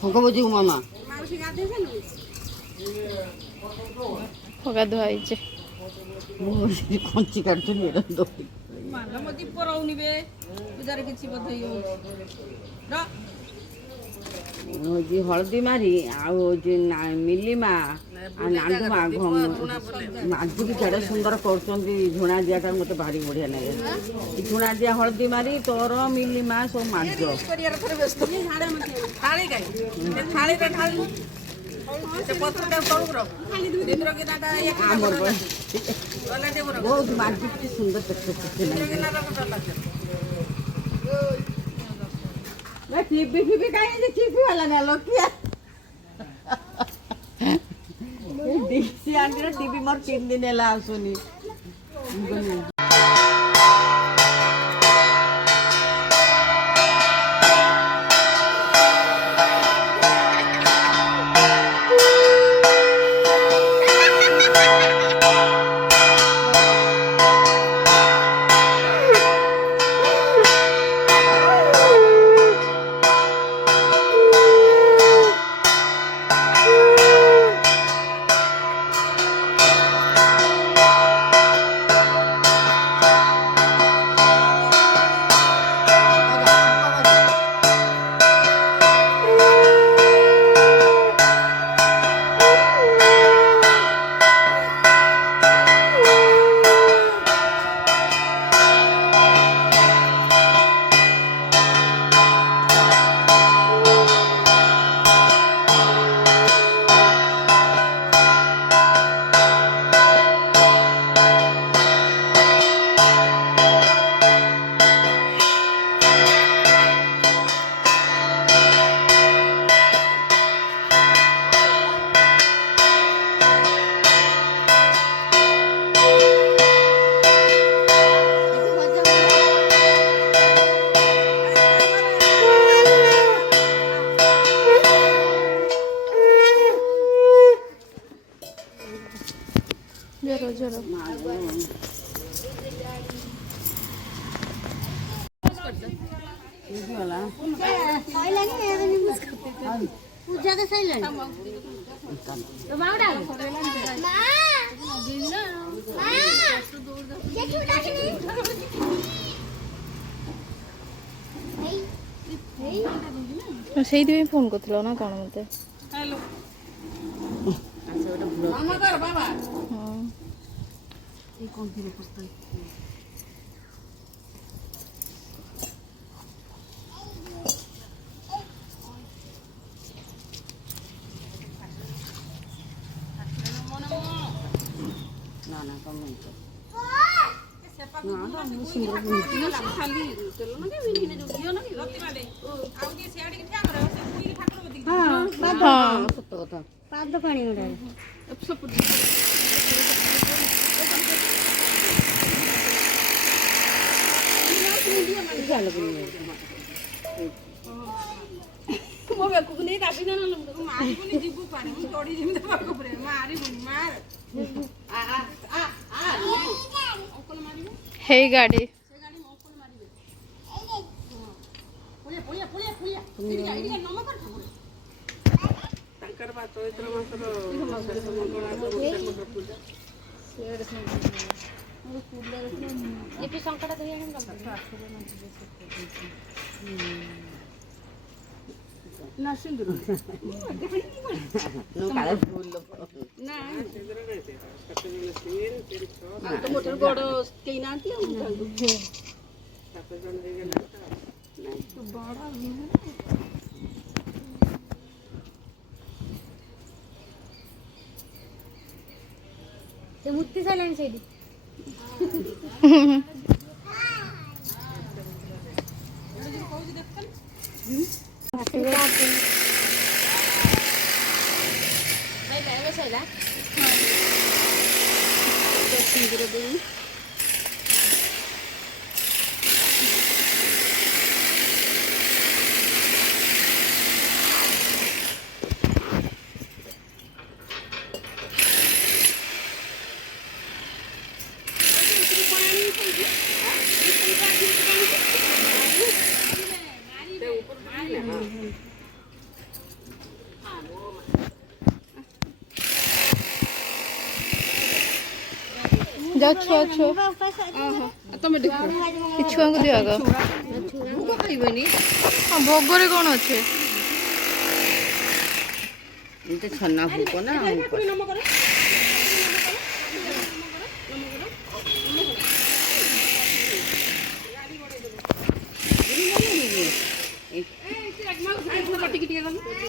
ଫଙ୍କ ବଜିବୁ ମାମା ଫଗା ଧୁଆ ହେଇଛି କଞ୍ଚି କାଟୁଛନ୍ତି ଦୀପ ରହୁନି ବେ ପୂଜାରେ କିଛି ବୋଧେ ହଉଛି ହଳଦୀ ମାରି ଆଉ ହଉଛି ମିଲିମା ଆଉ ନାଣ୍ଡୁମା ମାଜିକି କେଡ଼େ ସୁନ୍ଦର କରୁଛନ୍ତି ଝୁଣା ଦିଆଟା ମୋତେ ଭାରି ବଢ଼ିଆ ଲାଗେ ଝୁଣା ଦିଆ ହଳଦୀ ମାରି ତୋର ମିଲିମା ସବୁ ମାଜ ବହୁତ ମାଜିକି ସୁନ୍ଦର টিভি ফিভি কাহিনী টিভি वाला না লকিয়া দেখছি আন্টিরা টিভি মোর 3 দিন এলা আসুনি ଜୋର ଜୋର पूजा के सही लड़ तो मावड़ा ସେଇଥିପାଇଁ ଫୋନ୍ କରିଥିଲ ନା କ'ଣ ମୋତେ? हेलो मामा कर बाबा ହଁ এই কোন দিনে পুস্তক না না কমন তো না না সুন্দর खाली चलो ना के विनी जो गियो ना रति वाले आउ के सेड़ी के ठा करे से पूरी ठाकुर बती हां হ্যাঁ সত্য কথা पाद पानी उड़ा सब ମୋ ବେକକୁ ନେଇ କାଟି ଦେନ ମାରିବୁନି ଯିବୁ ପାଣି ମୁଁ ଚଢି ଯିମି ତା ପାଖ ଉପରେ ମାରିବୁନି ମାର ଆ ଆ ଆ ଆ ଅଙ୍କଲ ମାରିବେ ହେଇ ଗାଡ଼ି ସେ ଗାଡ଼ି ମୋ ଅଙ୍କଲ ମାରିବେ ପୁଳିଆ ପୁଳିଆ ପୁଳିଆ ପୁଳିଆ ଏଇଟା ଏଇଟା ନମ କର ତାଙ୍କର ବା ଚୈତ୍ର ମାସର ଶେଷ ମଙ୍ଗଳବାର ପୂଜା ये भी संकट धोई आने ନା ସିନ୍ଦୁର କାଳେ ଫୁଲ ନା ତ ମୋଟର ଗୋଡ଼ କେହି ନାହାନ୍ତି ଆଉ ବଡ଼ से मुक्ति साइलेंट सेडी ଯାଅ ଛୁଆ ଛୁଆ ମୁଁ ବା ଉପାସ ଅଛି। ତମେ ଦେଖ ଏ ଛୁଆଙ୍କୁ ଦିଅ ଆଗ। ଭୋଗ ଖାଇବନି ହଁ ଭୋଗରେ କ'ଣ ଅଛି? ଏଇଟା ଛେନା ଭୋଗ ନା ନମ କର ଏ ଟିକେ ଟିକେ